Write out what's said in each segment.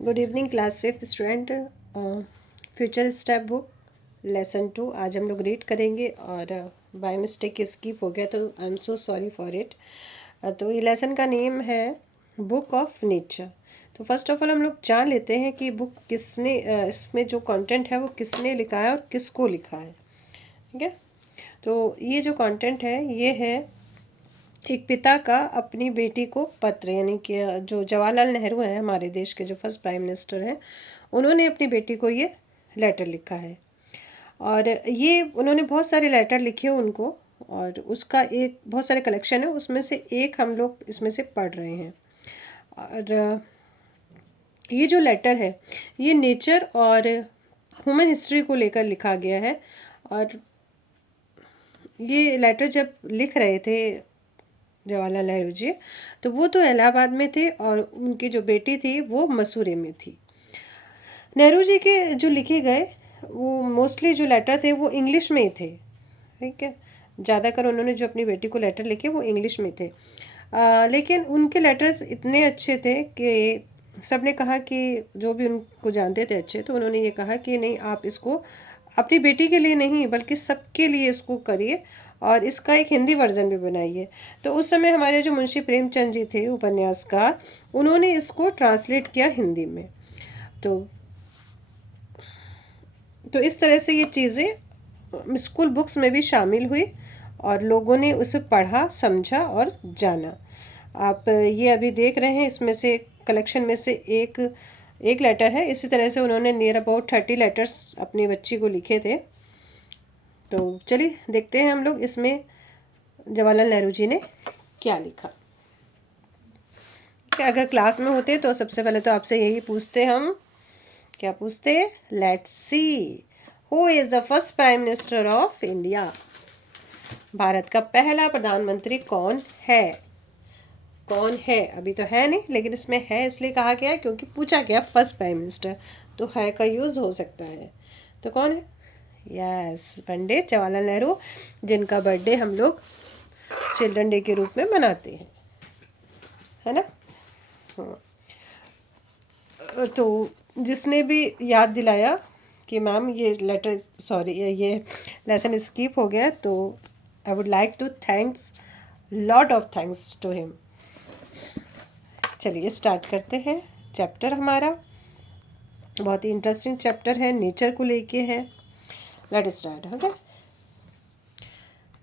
Good evening class fifth student. Future step book lesson 2 आज हम लोग रीड करेंगे और बाय मिस्टेक स्किप हो गया तो I am so sorry for it. तो ये लेसन का नेम है बुक ऑफ नेचर। तो फर्स्ट ऑफ ऑल हम लोग जान लेते हैं कि बुक किसने इसमें जो कंटेंट है वो किसने लिखा है और किसको लिखा है। ठीक है, तो ये जो कंटेंट है ये है एक पिता का अपनी बेटी को पत्र, यानी कि जो जवाहरलाल नेहरू हैं हमारे देश के जो फर्स्ट प्राइम मिनिस्टर हैं, उन्होंने अपनी बेटी को ये लेटर लिखा है। और ये उन्होंने बहुत सारे लेटर लिखे उनको, और उसका एक बहुत सारे कलेक्शन है, उसमें से एक हम लोग इसमें से पढ़ रहे हैं। और ये जो लेटर है ये नेचर और ह्यूमन हिस्ट्री को लेकर लिखा गया है। और ये लेटर जब लिख रहे थे जवाहरलाल नेहरू जी, तो वो तो इलाहाबाद में थे और उनकी जो बेटी थी वो मसूरी में थी। नेहरू जी के जो लिखे गए वो मोस्टली जो लेटर थे वो इंग्लिश में ही थे। ठीक है, ज़्यादातर उन्होंने जो अपनी बेटी को लेटर लिखे वो इंग्लिश में थे। लेकिन उनके लेटर्स इतने अच्छे थे कि सब ने कहा कि जो भी उनको जानते थे अच्छे, तो उन्होंने ये कहा कि नहीं, आप इसको अपनी बेटी के लिए नहीं बल्कि सबके लिए इसको करिए और इसका एक हिंदी वर्जन भी बनाइए। तो उस समय हमारे जो मुंशी प्रेमचंद जी थे उपन्यासकार, उन्होंने इसको ट्रांसलेट किया हिंदी में। तो इस तरह से ये चीज़ें स्कूल बुक्स में भी शामिल हुई और लोगों ने उसे पढ़ा, समझा और जाना। आप ये अभी देख रहे हैं, इसमें से कलेक्शन में से एक लेटर है। इसी तरह से उन्होंने नियर अबाउट 30 लेटर्स अपनी बच्ची को लिखे थे। तो चलिए देखते हैं हम लोग इसमें जवाहरलाल नेहरू जी ने क्या लिखा। कि अगर क्लास में होते तो सबसे पहले तो आपसे यही पूछते, हम क्या पूछते, let's see who is the first prime minister of India. Bharat का पहला प्रधानमंत्री कौन है? कौन है अभी तो है नहीं, लेकिन इसमें है इसलिए कहा गया क्योंकि पूछा गया फर्स्ट प्राइम मिनिस्टर, तो है का यूज हो सकता है। तो कौन है? यस, पंडित जवाहरलाल नेहरू, जिनका बर्थडे हम लोग चिल्ड्रन डे के रूप में मनाते हैं, है ना। हाँ, तो जिसने भी याद दिलाया कि मैम ये लेटर, सॉरी ये लेसन स्किप हो गया, तो I would like to thanks, lot of thanks to him. चलिए स्टार्ट करते हैं। चैप्टर हमारा बहुत ही इंटरेस्टिंग चैप्टर है, नेचर को लेके है। Let start. Okay,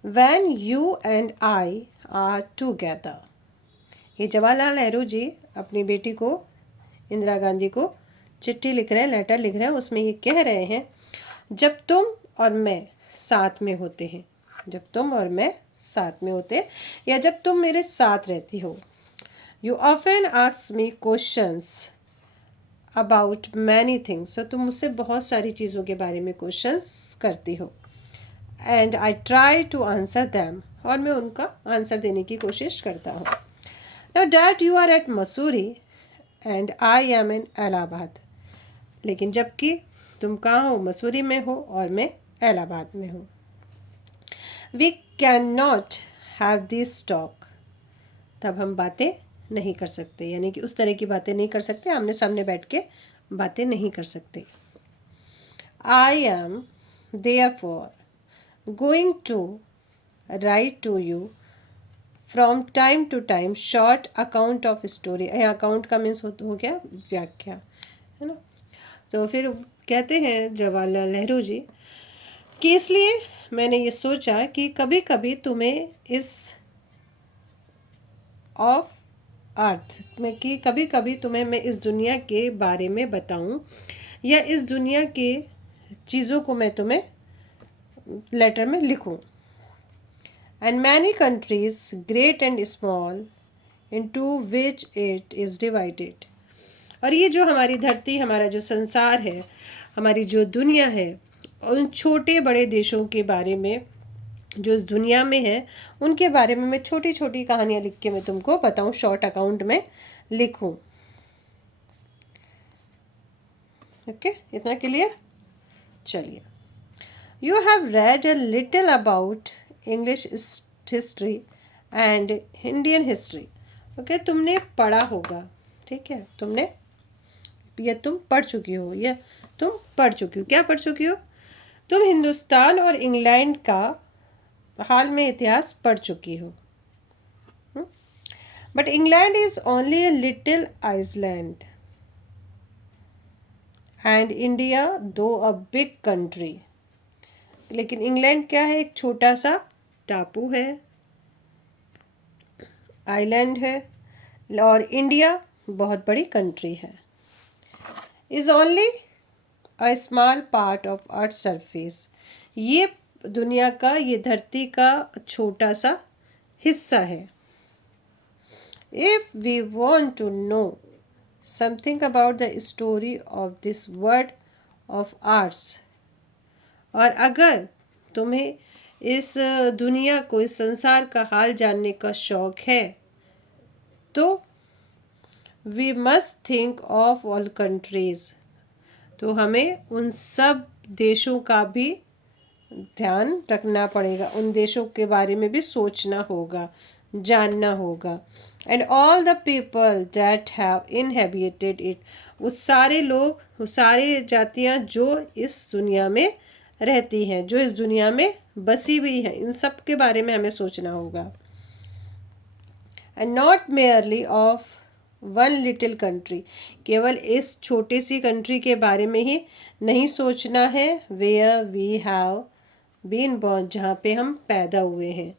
when you and I are together. ये जवाहरलाल नेहरू जी अपनी बेटी को, इंदिरा गांधी को चिट्ठी लिख रहे हैं, लेटर लिख रहे हैं। उसमें ये कह रहे हैं, जब तुम और मैं साथ में होते हैं, जब तुम और मैं साथ में होते, या जब तुम मेरे साथ रहती हो, you often ask me questions about many things. तो तुम मुझसे बहुत सारी चीज़ों के बारे में क्वेश्चंस करती हो, and I try to answer them, और मैं उनका आंसर देने की कोशिश करता हूँ। Now that you are at Mussoorie and I am in Allahabad. लेकिन जबकि तुम कहाँ हो? मसूरी में हो और मैं इलाहाबाद में हूँ। We can not have this talk. तब हम बातें नहीं कर सकते, यानी कि उस तरह की बातें नहीं कर सकते, आमने सामने बैठ के बातें नहीं कर सकते। I am therefore going to write to you from time to time short account of story. यहाँ अकाउंट का मीन्स हो गया व्याख्या, है ना। तो फिर कहते हैं जवाहरलाल नेहरू जी कि इसलिए मैंने ये सोचा कि कभी कभी तुम्हें इस ऑफ अर्थ में, कि कभी कभी तुम्हें मैं इस दुनिया के बारे में बताऊं, या इस दुनिया के चीज़ों को मैं तुम्हें लेटर में लिखूं। And many countries great and small into which it is divided. और ये जो हमारी धरती, हमारा जो संसार है, हमारी जो दुनिया है, उन छोटे बड़े देशों के बारे में जो इस दुनिया में है, उनके बारे में मैं छोटी छोटी कहानियाँ लिख के मैं तुमको बताऊं, शॉर्ट अकाउंट में लिखूं। ओके, इतना क्लियर। चलिए, you have read a little about English history and Indian history. Okay, तुमने पढ़ा होगा, ठीक है, तुमने ये तुम पढ़ चुकी हो, या तुम पढ़ चुकी हो। क्या पढ़ चुकी हो? तुम हिंदुस्तान और इंग्लैंड का हाल में इतिहास पढ़ चुकी हो। But England is only a little island and India though a big country. लेकिन इंग्लैंड क्या है? एक छोटा सा टापू है, आइलैंड है, और इंडिया बहुत बड़ी कंट्री है। Is only a small part of earth surface. ये दुनिया का, ये धरती का छोटा सा हिस्सा है। If we want to know something about the story of this world of arts, और अगर तुम्हें इस दुनिया को, इस संसार का हाल जानने का शौक है, तो we must think of all countries, तो हमें उन सब देशों का भी ध्यान रखना पड़ेगा, उन देशों के बारे में भी सोचना होगा, जानना होगा। And all the people that have inhabited it, वो सारे लोग, वो सारी जातियाँ जो इस दुनिया में रहती हैं, जो इस दुनिया में बसी हुई हैं, इन सब के बारे में हमें सोचना होगा। And not merely of one little country, केवल इस छोटी सी कंट्री के बारे में ही नहीं सोचना है, where we have been born, जहाँ पे हम पैदा हुए हैं।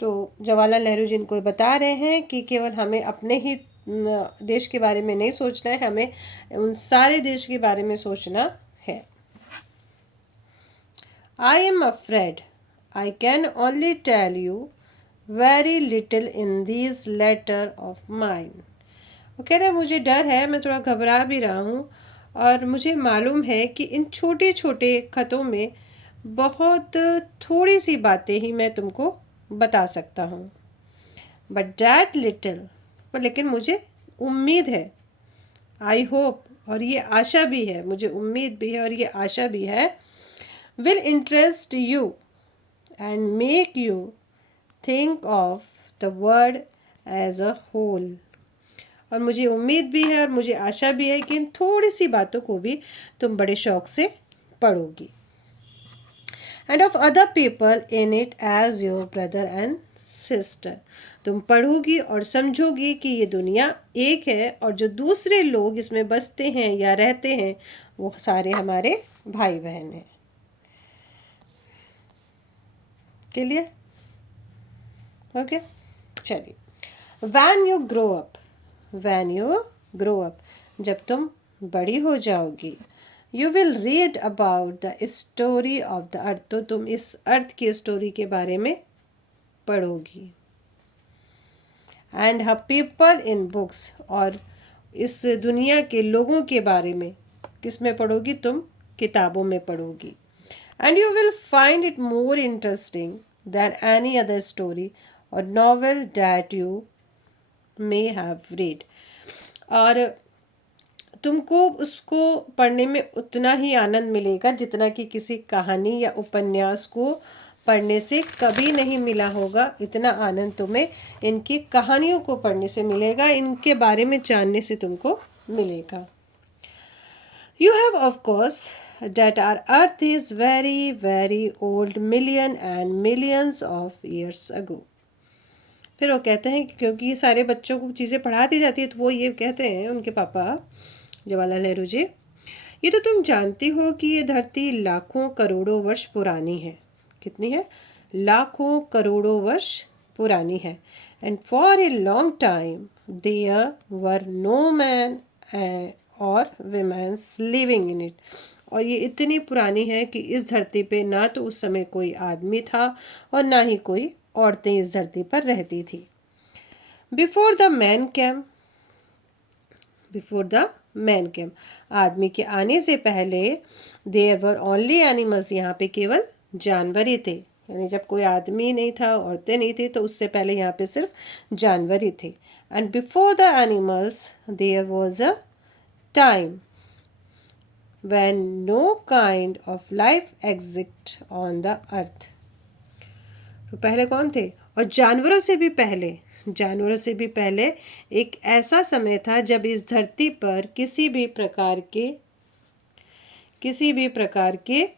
तो जवाहरलाल नेहरू जी इनको बता रहे हैं कि केवल हमें अपने ही देश के बारे में नहीं सोचना है, हमें उन सारे देश के बारे में सोचना है। I am afraid I can only tell you very little in these letter of mine. वो कह रहे हैं मुझे डर है, मैं थोड़ा घबरा भी रहा हूँ, और मुझे मालूम है कि इन छोटे छोटे खतों में बहुत थोड़ी सी बातें ही मैं तुमको बता सकता हूँ। बट डैट लिटिल, पर लेकिन मुझे उम्मीद है, आई होप, और ये आशा भी है, मुझे उम्मीद भी है और ये आशा भी है, will interest you and make you think of the world as a whole. और मुझे उम्मीद भी है और मुझे आशा भी है कि इन थोड़ी सी बातों को भी तुम बड़े शौक से पढ़ोगी। And of other people in it as your brother and sister, तुम पढ़ोगी और समझोगी कि ये दुनिया एक है, और जो दूसरे लोग इसमें बसते हैं या रहते हैं वो सारे हमारे भाई बहन हैं। क्लियर? ओके, चलिए। When you grow up, when you grow up, जब तुम बड़ी हो जाओगी, you will read about the story of the earth, तो तुम इस अर्थ की स्टोरी के बारे में पढ़ोगी। And her people in books, और इस दुनिया के लोगों के बारे में किस में पढ़ोगी? तुम किताबों में पढ़ोगी। And you will find it more interesting than any other story or novel that you may have read, और तुमको उसको पढ़ने में उतना ही आनंद मिलेगा जितना कि किसी कहानी या उपन्यास को पढ़ने से कभी नहीं मिला होगा। इतना आनंद तुम्हें इनकी कहानियों को पढ़ने से मिलेगा, इनके बारे में जानने से तुमको मिलेगा। You have of course that our earth is very very old, million and millions of years ago। फिर वो कहते हैं कि क्योंकि ये सारे बच्चों को चीज़ें पढ़ाती जाती है, तो वो ये कहते हैं उनके पापा जवाहरलाल नेहरू जी, ये तो तुम जानती हो कि ये धरती लाखों करोड़ों वर्ष पुरानी है। कितनी है? लाखों करोड़ों वर्ष पुरानी है। And for a long time there were no man or womens living in it, और ये इतनी पुरानी है कि इस धरती पे ना तो उस समय कोई आदमी था और ना ही कोई औरतें इस धरती पर रहती थी। Before the man came, before the man came, आदमी के आने से पहले देयर वर ओनली एनिमल्स, यहाँ पे केवल जानवर ही थे। यानी जब कोई आदमी नहीं था, औरतें नहीं थी, तो उससे पहले यहाँ पे सिर्फ जानवर ही थे। And before the animals there was a time when no kind of life exists on the earth। तो पहले कौन थे? और जानवरों से भी पहले, जानवरों से भी पहले एक ऐसा समय था जब इस धरती पर किसी भी प्रकार के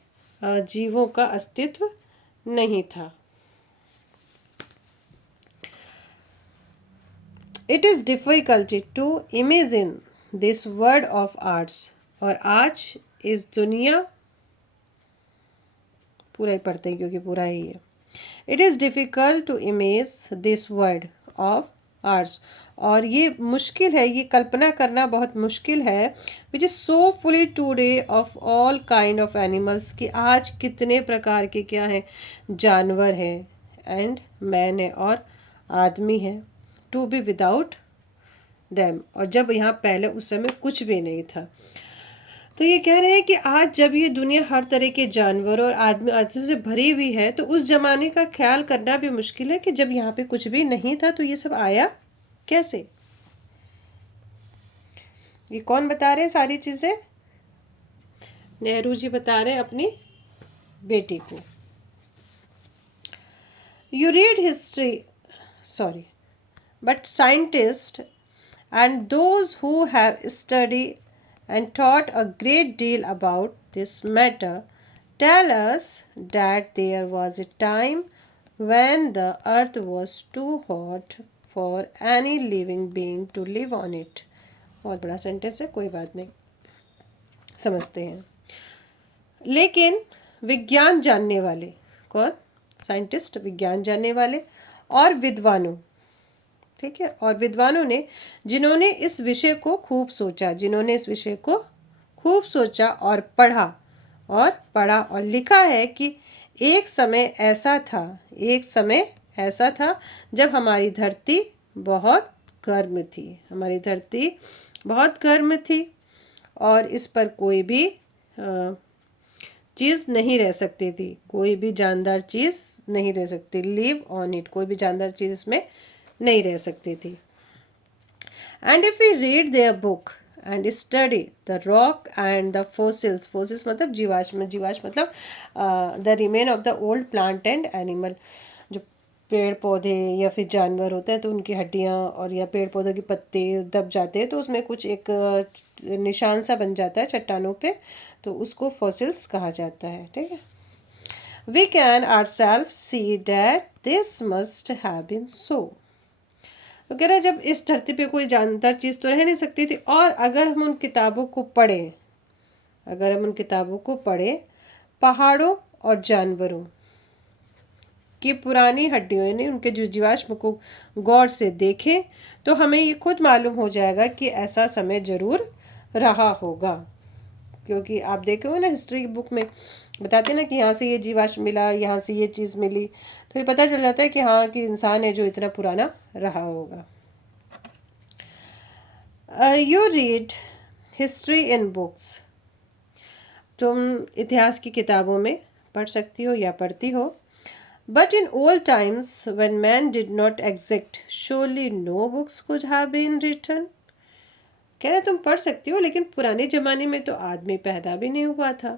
जीवों का अस्तित्व नहीं था। It is difficult to imagine this world of ours। और आज इस दुनिया, पूरा ही पढ़ते हैं क्योंकि पूरा ही है। It is difficult to imagine this world of ours। और ये मुश्किल है, ये कल्पना करना बहुत मुश्किल है। Which is so fully today of all kind of animals, कि आज कितने प्रकार के क्या हैं, जानवर हैं, and man है और आदमी है, to be without them। और जब यहाँ पहले उस समय कुछ भी नहीं था। तो ये कह रहे हैं कि आज जब ये दुनिया हर तरह के जानवरों और आदमियों से भरी हुई है, तो उस जमाने का ख्याल करना भी मुश्किल है कि जब यहाँ पे कुछ भी नहीं था तो ये सब आया कैसे। ये कौन बता रहे हैं सारी चीजें? नेहरू जी बता रहे हैं अपनी बेटी को। You read history, sorry, but scientist and those who have studied and taught a great deal about this matter tell us that there was a time when the earth was too hot for any living being to live on it। बहुत बड़ा sentence है, कोई बात नहीं, समझते हैं। लेकिन विज्ञान जानने वाले, कौन? साइंटिस्ट, विज्ञान जानने वाले और विद्वानों, ठीक है, और विद्वानों ने जिन्होंने इस विषय को खूब सोचा और पढ़ा और लिखा है कि एक समय ऐसा था जब हमारी धरती बहुत गर्म थी और इस पर कोई भी चीज़ नहीं रह सकती थी, कोई भी जानदार चीज़ नहीं रह सकती, लिव ऑन इट, कोई भी जानदार चीज़ इसमें नहीं रह सकती थी। And if we read their book and study the rock and the fossils मतलब जीवाश्म मतलब the remain of the old plant and animal, जो पेड़ पौधे या फिर जानवर होते हैं तो उनकी हड्डियाँ और या पेड़ पौधों के पत्ते दब जाते हैं तो उसमें कुछ एक निशान सा बन जाता है चट्टानों पे, तो उसको फॉसिल्स कहा जाता है, ठीक है। We can ourselves see that this must have been so। तो कह रहा है जब इस धरती पे कोई जानदार चीज़ तो रह नहीं सकती थी, और अगर हम उन किताबों को पढ़ें पहाड़ों और जानवरों की पुरानी हड्डियों यानी उनके जो जीवाश्म को गौर से देखें तो हमें ये खुद मालूम हो जाएगा कि ऐसा समय जरूर रहा होगा। क्योंकि आप देखे हो ना हिस्ट्री की बुक में बताते ना कि यहाँ से ये जीवाश्म मिला, यहाँ से ये चीज़ मिली, तो ये पता चल जाता है कि हाँ कि इंसान है जो इतना पुराना रहा होगा। You read history in books, तुम इतिहास की किताबों में पढ़ सकती हो या पढ़ती हो। But in old times when man did not exist surely no books could have been written. कह रहे तुम पढ़ सकती हो, लेकिन पुराने ज़माने में तो आदमी पैदा भी नहीं हुआ था,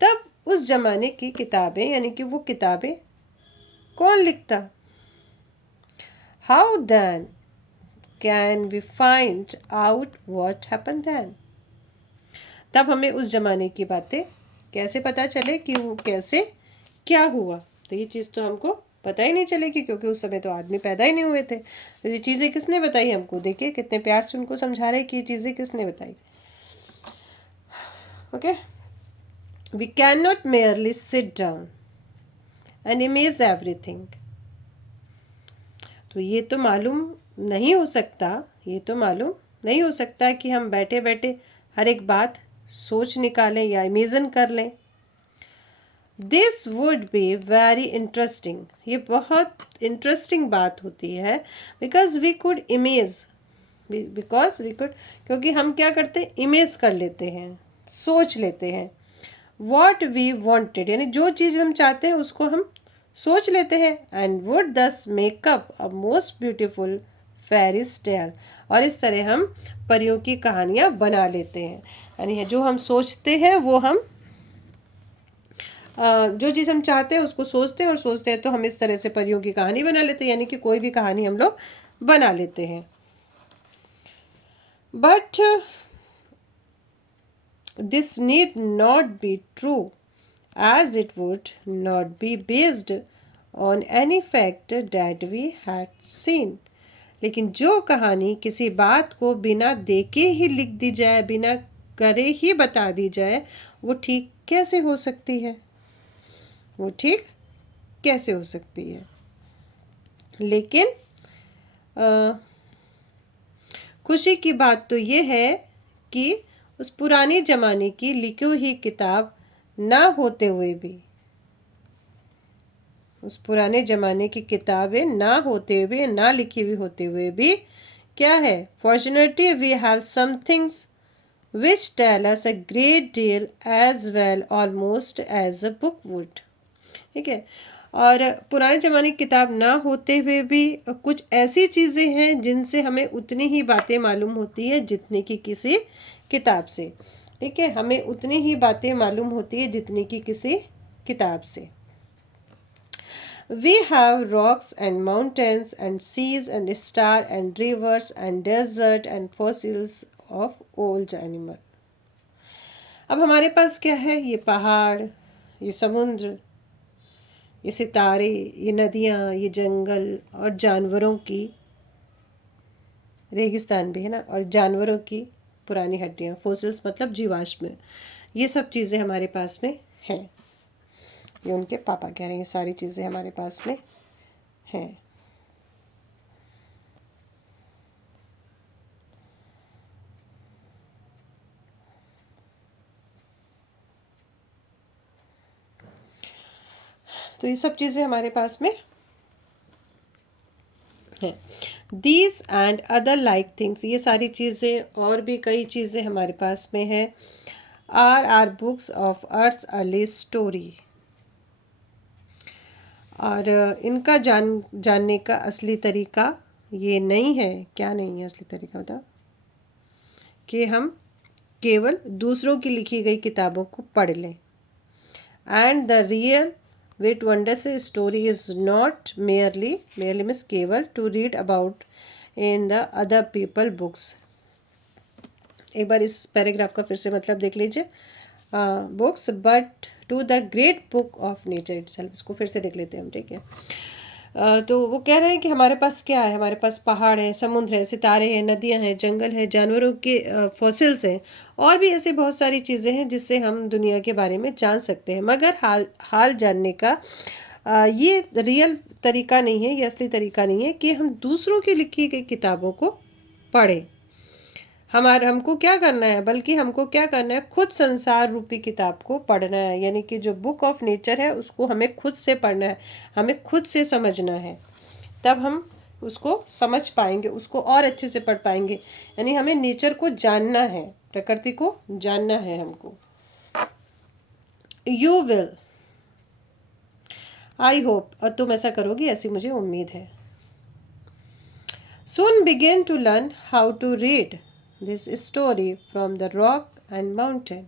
तब उस ज़माने की किताबें यानी कि वो किताबें कौन लिखता? How then can we find out what happened then? तब हमें उस ज़माने की बातें कैसे पता चले कि वो कैसे क्या हुआ? तो ये चीज़ तो हमको पता ही नहीं चलेगी क्योंकि उस समय तो आदमी पैदा ही नहीं हुए थे। तो ये चीज़ें किसने बताई हमको? देखिए कितने प्यार से उनको समझा रहे कि ये चीज़ें किसने बताई। Okay, we can not merely sit down and imagine everything. तो ये तो मालूम नहीं हो सकता कि हम बैठे बैठे हर एक बात सोच निकालें या इमेजिन कर लें। This would be very interesting, ये बहुत इंटरेस्टिंग बात होती है। बिकॉज वी कुड क्योंकि हम क्या करते हैं, इमेज कर लेते हैं, सोच लेते हैं। वॉट वी वॉन्टेड यानी जो चीज़ हम चाहते हैं उसको हम सोच लेते हैं। And would this make up a most beautiful fairies tale, और इस तरह हम परियों की कहानियाँ बना लेते हैं। यानी जो हम सोचते हैं वो हम जो चीज़ हम चाहते हैं उसको सोचते हैं, और सोचते हैं तो हम इस तरह से परियों की कहानी बना लेते हैं, यानी कि कोई भी कहानी हम लोग बना लेते हैं। But this need not be true, as it would not be based on any fact that we had seen। लेकिन जो कहानी किसी बात को बिना देखे ही लिख दी जाए, बिना करे ही बता दी जाए, वो ठीक कैसे हो सकती है? वो ठीक कैसे हो सकती है? लेकिन खुशी की बात तो ये है कि उस पुराने ज़माने की लिखी हुई किताब ना होते हुए भी, उस पुराने ज़माने की किताबें ना होते हुए, ना लिखी हुई होते हुए भी क्या है? Fortunately we have some things which tell us a great deal as well almost as a book would. ठीक है, और पुराने ज़माने की किताब ना होते हुए भी कुछ ऐसी चीज़ें हैं जिनसे हमें उतनी ही बातें मालूम होती है जितनी कि किसी किताब से। ठीक है, हमें उतनी ही बातें मालूम होती है जितनी कि किसी किताब से। We have rocks and mountains and seas and stars and rivers and desert and fossils of old animal। अब हमारे पास क्या है? ये पहाड़, ये समुद्र, ये सितारे, ये नदियाँ, ये जंगल और जानवरों की, रेगिस्तान भी है ना, और जानवरों की पुरानी हड्डियाँ, फोसिल्स मतलब जीवाश्म। ये सब चीज़ें हमारे पास में हैं। ये उनके पापा कह रहे हैं, ये सारी चीज़ें हमारे पास में हैं। तो ये सब चीज़ें हमारे पास में हैं। These and other like things, ये सारी चीज़ें और भी कई चीज़ें हमारे पास में हैं। Our books of Earth's early story, और इनका जानने का असली तरीका ये नहीं है। क्या नहीं है असली तरीका? बताओ। कि हम केवल दूसरों की लिखी गई किताबों को पढ़ लें। And the real way to understand story is not merely means केवल to read about in the other people books. एक बार इस पैराग्राफ का फिर से मतलब देख लीजिए। Books but to the great book of nature itself. इसको फिर से देख लेते हैं हम। ठीक है, तो वो कह रहे हैं कि हमारे पास क्या है? हमारे पास पहाड़ है, समुद्र है, सितारे हैं, नदियां हैं, जंगल है, जानवरों के फॉसिल्स हैं, और भी ऐसी बहुत सारी चीज़ें हैं जिससे हम दुनिया के बारे में जान सकते हैं। मगर हाल जानने का ये रियल तरीका नहीं है, ये असली तरीका नहीं है कि हम दूसरों की लिखी गई किताबों को पढ़ें। हमको क्या करना है? बल्कि हमको क्या करना है? खुद संसार रूपी किताब को पढ़ना है, यानी कि जो बुक ऑफ नेचर है उसको हमें खुद से पढ़ना है, हमें खुद से समझना है। तब हम उसको समझ पाएंगे, उसको और अच्छे से पढ़ पाएंगे। यानी हमें नेचर को जानना है, प्रकृति को जानना है हमको। यू विल, आई होप, और तुम ऐसा करोगी ऐसी मुझे उम्मीद है। Soon begin to learn how to read this story from the rock and mountain।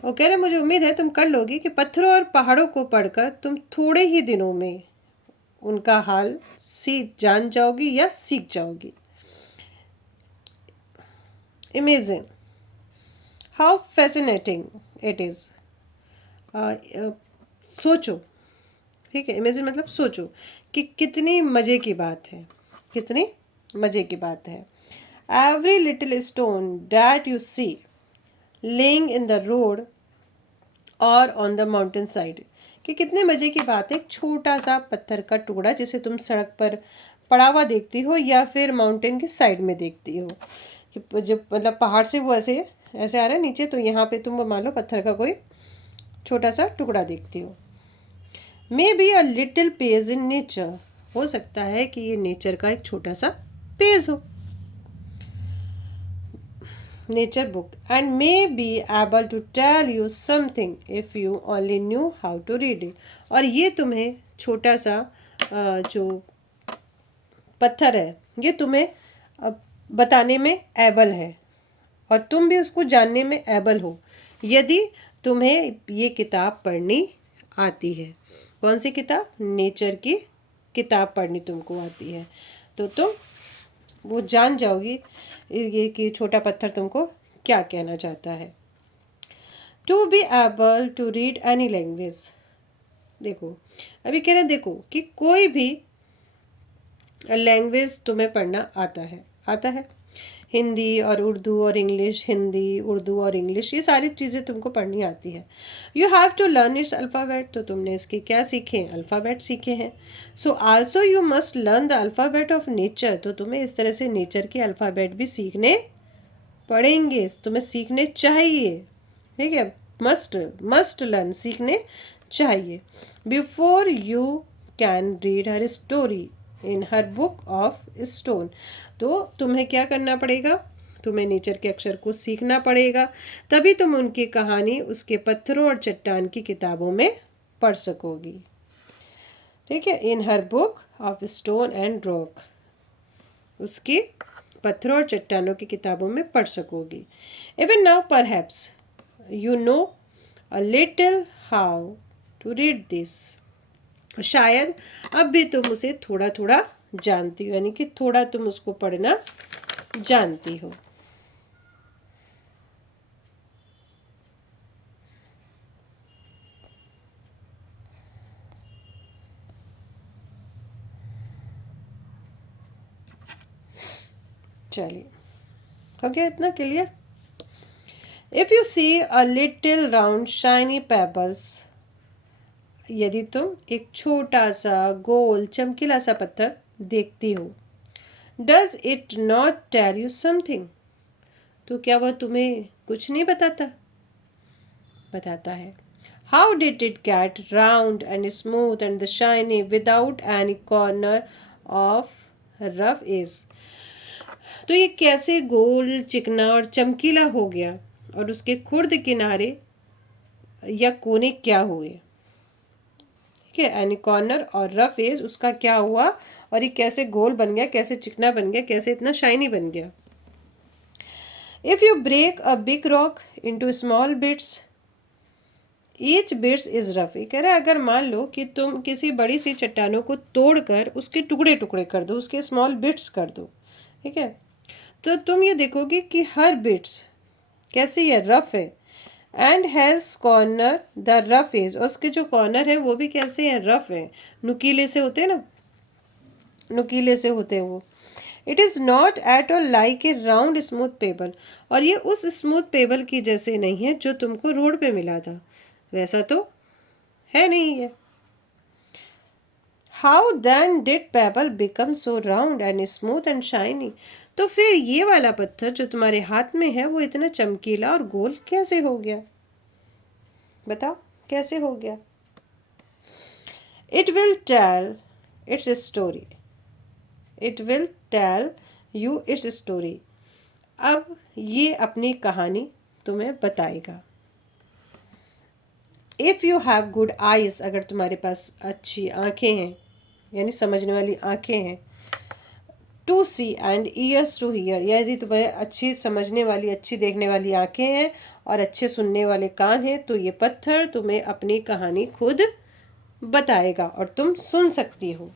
वो कह रहे मुझे उम्मीद है तुम कर लोगी कि पत्थरों और पहाड़ों को पढ़कर तुम थोड़े ही दिनों में उनका हाल जान जाओगी या सीख जाओगी। Imagine how fascinating it is। सोचो, ठीक है, इमेजिन मतलब सोचो कि कितनी मज़े की बात है, कितनी मज़े की बात है। Every little stone that you see laying in the road or on the mountain side, कि कितने मज़े की बात है। एक छोटा सा पत्थर का टुकड़ा जिसे तुम सड़क पर पड़ा हुआ देखती हो या फिर माउंटेन के साइड में देखती हो, कि जब मतलब पहाड़ से वो ऐसे ऐसे आ रहा है नीचे, तो यहाँ पे तुम मान लो पत्थर का कोई छोटा सा टुकड़ा देखती हो। May be a little page in nature, हो सकता है कि ये नेचर का एक छोटा सा पेज हो, nature book, and may be able to tell you something if you only knew how to read it. और ये तुम्हें छोटा सा जो पत्थर है ये तुम्हें बताने में एबल है, और तुम भी उसको जानने में एबल हो, यदि तुम्हें ये किताब पढ़नी आती है। कौन सी किताब? नेचर की किताब पढ़नी तुमको आती है। तो तुम वो जान जाओगी ये कि छोटा पत्थर तुमको क्या कहना चाहता है। To be able to read any language. देखो अभी कह रहे देखो कि कोई भी लैंग्वेज तुम्हें पढ़ना आता है। हिंदी और उर्दू और इंग्लिश, हिंदी उर्दू और इंग्लिश, ये सारी चीज़ें तुमको पढ़नी आती है। You have to learn its alphabet. तो तुमने इसके क्या सीखे? अल्फ़ाबेट सीखे हैं। So also you must learn the alphabet of nature. तो तुम्हें इस तरह से नेचर के अल्फ़ाबेट भी सीखने पढ़ेंगे, तुम्हें सीखने चाहिए। ठीक है, मस्ट लर्न, सीखने चाहिए। Before you can read her story in her book of stone. तो तुम्हें क्या करना पड़ेगा? तुम्हें नेचर के अक्षर को सीखना पड़ेगा, तभी तुम उनकी कहानी उसके पत्थरों और चट्टान की किताबों में पढ़ सकोगी। ठीक है, in her book of stone and rock, उसकी पत्थरों और चट्टानों की किताबों में पढ़ सकोगी। Even now perhaps you know a little how to read this. शायद अब भी तुम उसे थोड़ा थोड़ा जानती हो, यानी कि थोड़ा तुम उसको पढ़ना जानती हो। चलिए, हो गया इतना clear? If you see a little round shiny pebbles, यदि तुम एक छोटा सा गोल चमकीला सा पत्थर देखती हो, does it not tell you something. तो क्या वह तुम्हें कुछ नहीं बताता? बताता है। How did it get round and smooth and the shiny without any corner of rough edge. तो ये कैसे गोल, चिकना और चमकीला हो गया और उसके खुर्द किनारे या कोने क्या हुए? ठीक है, एनी कॉर्नर और रफ एज उसका क्या हुआ और ये कैसे गोल बन गया, कैसे चिकना बन गया, कैसे इतना शाइनी बन गया। If you break a big rock into small bits, each bits is rough. ये कह रहा है अगर मान लो कि तुम किसी बड़ी सी चट्टानों को तोड़कर उसके टुकड़े टुकड़े कर दो, उसके स्मॉल बिट्स कर दो, ठीक है, तो तुम ये देखोगे कि हर बिट्स कैसी है? रफ है। And has corner the rough edge, और उसके जो कॉर्नर है वो भी कैसे हैं? रफ है, नुकीले से होते हैं ना, नुकीले से होते हैं वो। It is not at all like A round smooth payable, और ये उस स्मूथ पेबल की जैसे नहीं है जो तुमको रोड पे मिला था, वैसा तो है नहीं है। How then did pebble become so round and smooth and shiny. तो फिर ये वाला पत्थर जो तुम्हारे हाथ में है वो इतना चमकीला और गोल कैसे हो गया? बताओ कैसे हो गया? It will tell its story, it will tell you its story. अब ये अपनी कहानी तुम्हें बताएगा। If you have good eyes, अगर तुम्हारे पास अच्छी आंखें हैं, यानी समझने वाली आंखें हैं, to see and ears to hear, यदि तुम्हें अच्छी समझने वाली, अच्छी देखने वाली आंखें हैं और अच्छे सुनने वाले कान हैं, तो ये पत्थर तुम्हें अपनी कहानी खुद बताएगा और तुम सुन सकती हो।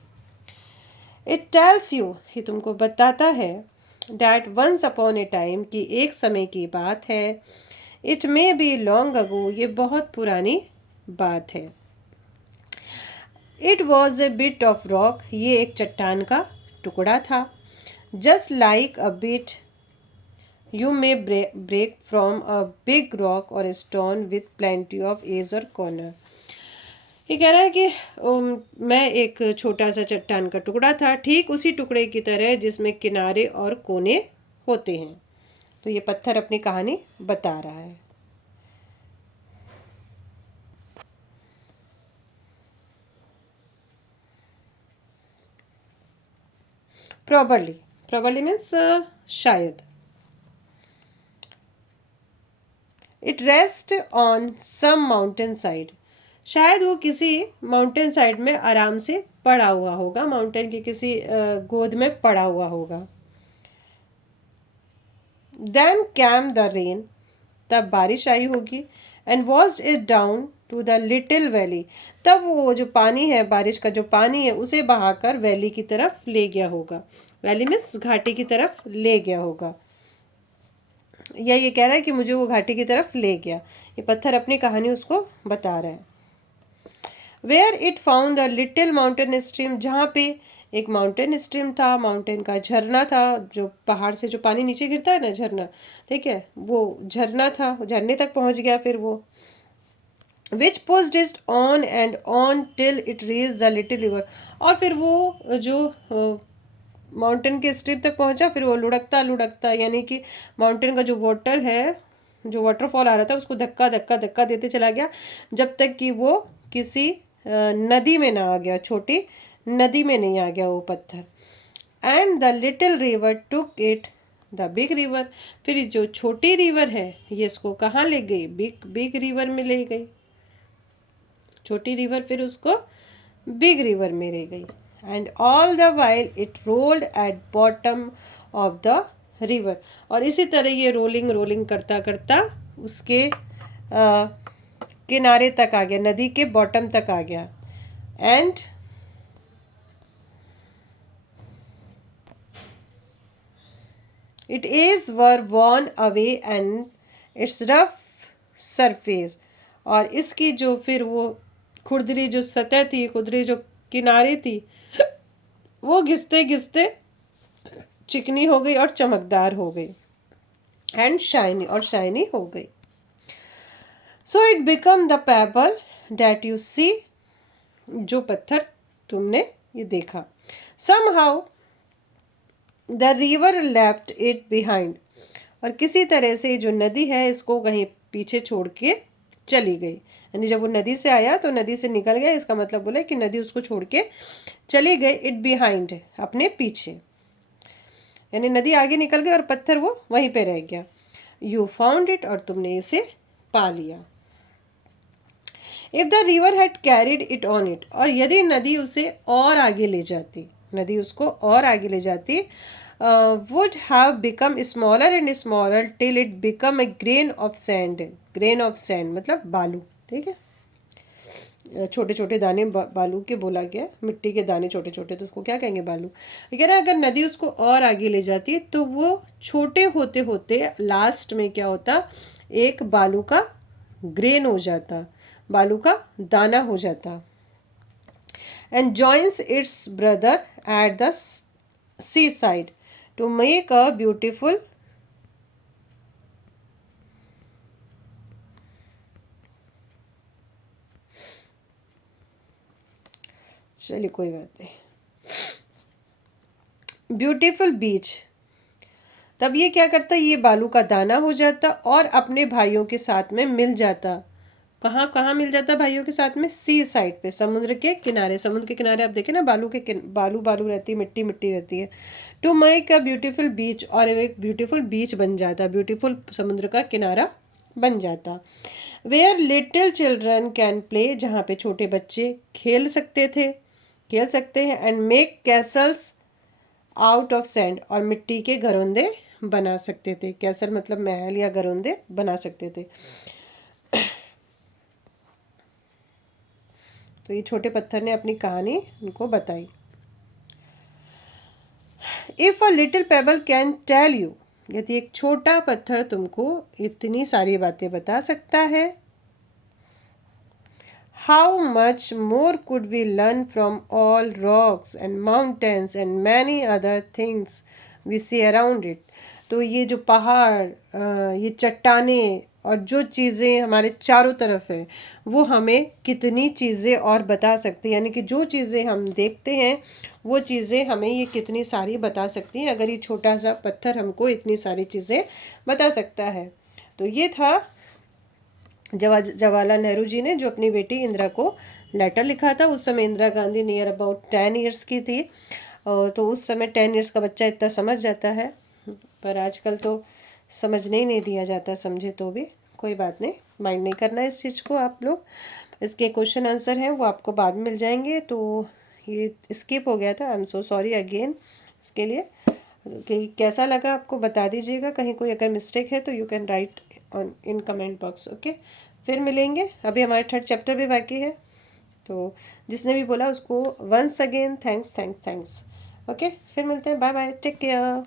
इट टेल्स यू, ये तुमको बताता है, that once upon a time, कि एक समय की बात है, it may be long ago, ये बहुत पुरानी बात है। It was a bit of rock, ये एक चट्टान का टुकड़ा था। Just like a bit you may break from a big rock और stone with plenty of edge और कॉर्नर। ये कह रहा है कि मैं एक छोटा सा चट्टान का टुकड़ा था, ठीक उसी टुकड़े की तरह जिसमें किनारे और कोने होते हैं। तो ये पत्थर अपनी कहानी बता रहा है। प्रॉबरली, प्रॉबरली मीन्स शायद। It rest on some mountain side, शायद वो किसी माउंटेन साइड में आराम से पड़ा हुआ होगा, माउंटेन की किसी गोद में पड़ा हुआ होगा। देन कैम द रेन, तब बारिश आई होगी, and washed it down to the little valley. तब वो जो पानी है, बारिश का जो पानी है, उसे बहाकर वैली की तरफ ले गया होगा। वैली मीन्स घाटी की तरफ ले गया होगा, या ये कह रहा है कि मुझे वो घाटी की तरफ ले गया। ये पत्थर अपनी कहानी उसको बता रहा है। Where it found the little mountain stream, जहाँ पे एक माउंटेन स्ट्रीम था, माउंटेन का झरना था, जो पहाड़ से जो पानी नीचे गिरता है ना, झरना, ठीक है, वो झरना था, झरने तक पहुंच गया फिर वो। Which pushed it on and on till it reach the little river, और फिर वो जो माउंटेन के स्ट्रीम तक पहुंचा, फिर वो लुढ़कता लुढ़कता, यानी कि माउंटेन का जो वाटर है, जो वाटरफॉल आ रहा था, उसको धक्का धक्का धक्का देते चला गया, जब तक कि वो किसी नदी में ना आ गया, छोटी नदी में नहीं आ गया वो पत्थर। And the little river took it the big river, फिर जो छोटी रिवर है ये इसको कहाँ ले गई, बिग रिवर में ले गई। छोटी रिवर फिर उसको बिग रिवर में ले गई। And all the while it rolled at bottom of the river, और इसी तरह ये रोलिंग रोलिंग करता करता उसके किनारे तक आ गया, नदी के बॉटम तक आ गया। And it is were worn away and its rough surface, और इसकी जो फिर वो खुरदरी जो सतह थी, खुरदरी जो किनारे थी, वो घिसते घिसते चिकनी हो गई और चमकदार हो गई। एंड शाइनी, और शाइनी हो गई। So it become the pebble that you see, जो पत्थर तुमने ये देखा। Somehow the river left it behind, और किसी तरह से जो नदी है इसको कहीं पीछे छोड़ के चली गई, यानी जब वो नदी से आया तो नदी से निकल गया, इसका मतलब बोले कि नदी उसको छोड़ के चली गई। इट बिहाइंड, अपने पीछे, यानी नदी आगे निकल गई और पत्थर वो वहीं पे रह गया। यू फाउंड इट, और तुमने इसे पा लिया। If the river had carried it on it, और यदि नदी उसे और आगे ले जाती, नदी उसको और आगे ले जाती, would have become smaller and smaller till it become a grain of sand। grain of sand मतलब बालू, ठीक है, छोटे छोटे दाने बालू के बोला गया, मिट्टी के दाने छोटे छोटे, तो उसको क्या कहेंगे, बालू। कह रहा है अगर नदी उसको और आगे ले जाती तो वो छोटे होते होते लास्ट में क्या होता, एक बालू का ग्रेन हो जाता, बालू का दाना हो जाता। And joins its brother at the sea side to make a beautiful, चलिए कोई बात नहीं, ब्यूटीफुल बीच। तब ये क्या करता, ये बालू का दाना हो जाता और अपने भाइयों के साथ में मिल जाता। कहाँ कहाँ मिल जाता भाइयों के साथ में, सी साइड पे, समुद्र के किनारे। समुद्र के किनारे आप देखें ना, बालू बालू रहती है, मिट्टी मिट्टी रहती है। टू मेक अ ब्यूटीफुल बीच, और एक ब्यूटीफुल बीच बन जाता, ब्यूटीफुल समुद्र का किनारा बन जाता। Where little children can play, जहाँ पे छोटे बच्चे खेल सकते हैं। And make castles out of sand, और मिट्टी के घरौंदे बना सकते थे। कैसल मतलब महल या घरौंदे बना सकते थे। तो ये छोटे पत्थर ने अपनी कहानी उनको बताई। If a little pebble can tell you, यदि एक छोटा पत्थर तुमको इतनी सारी बातें बता सकता है, how much more could we learn from all rocks and mountains and many other things we see around it. तो ये जो पहाड़, ये चट्टाने और जो चीज़ें हमारे चारों तरफ है, वो हमें कितनी चीज़ें और बता सकती हैं, यानी कि जो चीज़ें हम देखते हैं वो चीज़ें हमें ये कितनी सारी बता सकती हैं, अगर ये छोटा सा पत्थर हमको इतनी सारी चीज़ें बता सकता है। तो ये था जवाहरलाल नेहरू जी ने जो अपनी बेटी इंदिरा को लेटर लिखा था। उस समय Indira Gandhi near about 10 years की थी, तो उस समय 10 ईयर्स का बच्चा इतना समझ जाता है, पर आजकल तो समझने ही नहीं दिया जाता, समझे तो भी कोई बात नहीं, माइंड नहीं करना इस चीज़ को आप लोग। इसके क्वेश्चन आंसर हैं वो आपको बाद में मिल जाएंगे, तो ये स्किप हो गया था, I am so sorry again इसके लिए। कि कैसा लगा आपको बता दीजिएगा, कहीं कोई अगर मिस्टेक है तो you can write on in comment box. Okay, फिर मिलेंगे, अभी हमारे थर्ड चैप्टर भी बाकी है। तो जिसने भी बोला उसको once again thanks thanks thanks. Okay, फिर मिलते हैं, बाय बाय, टेक केयर।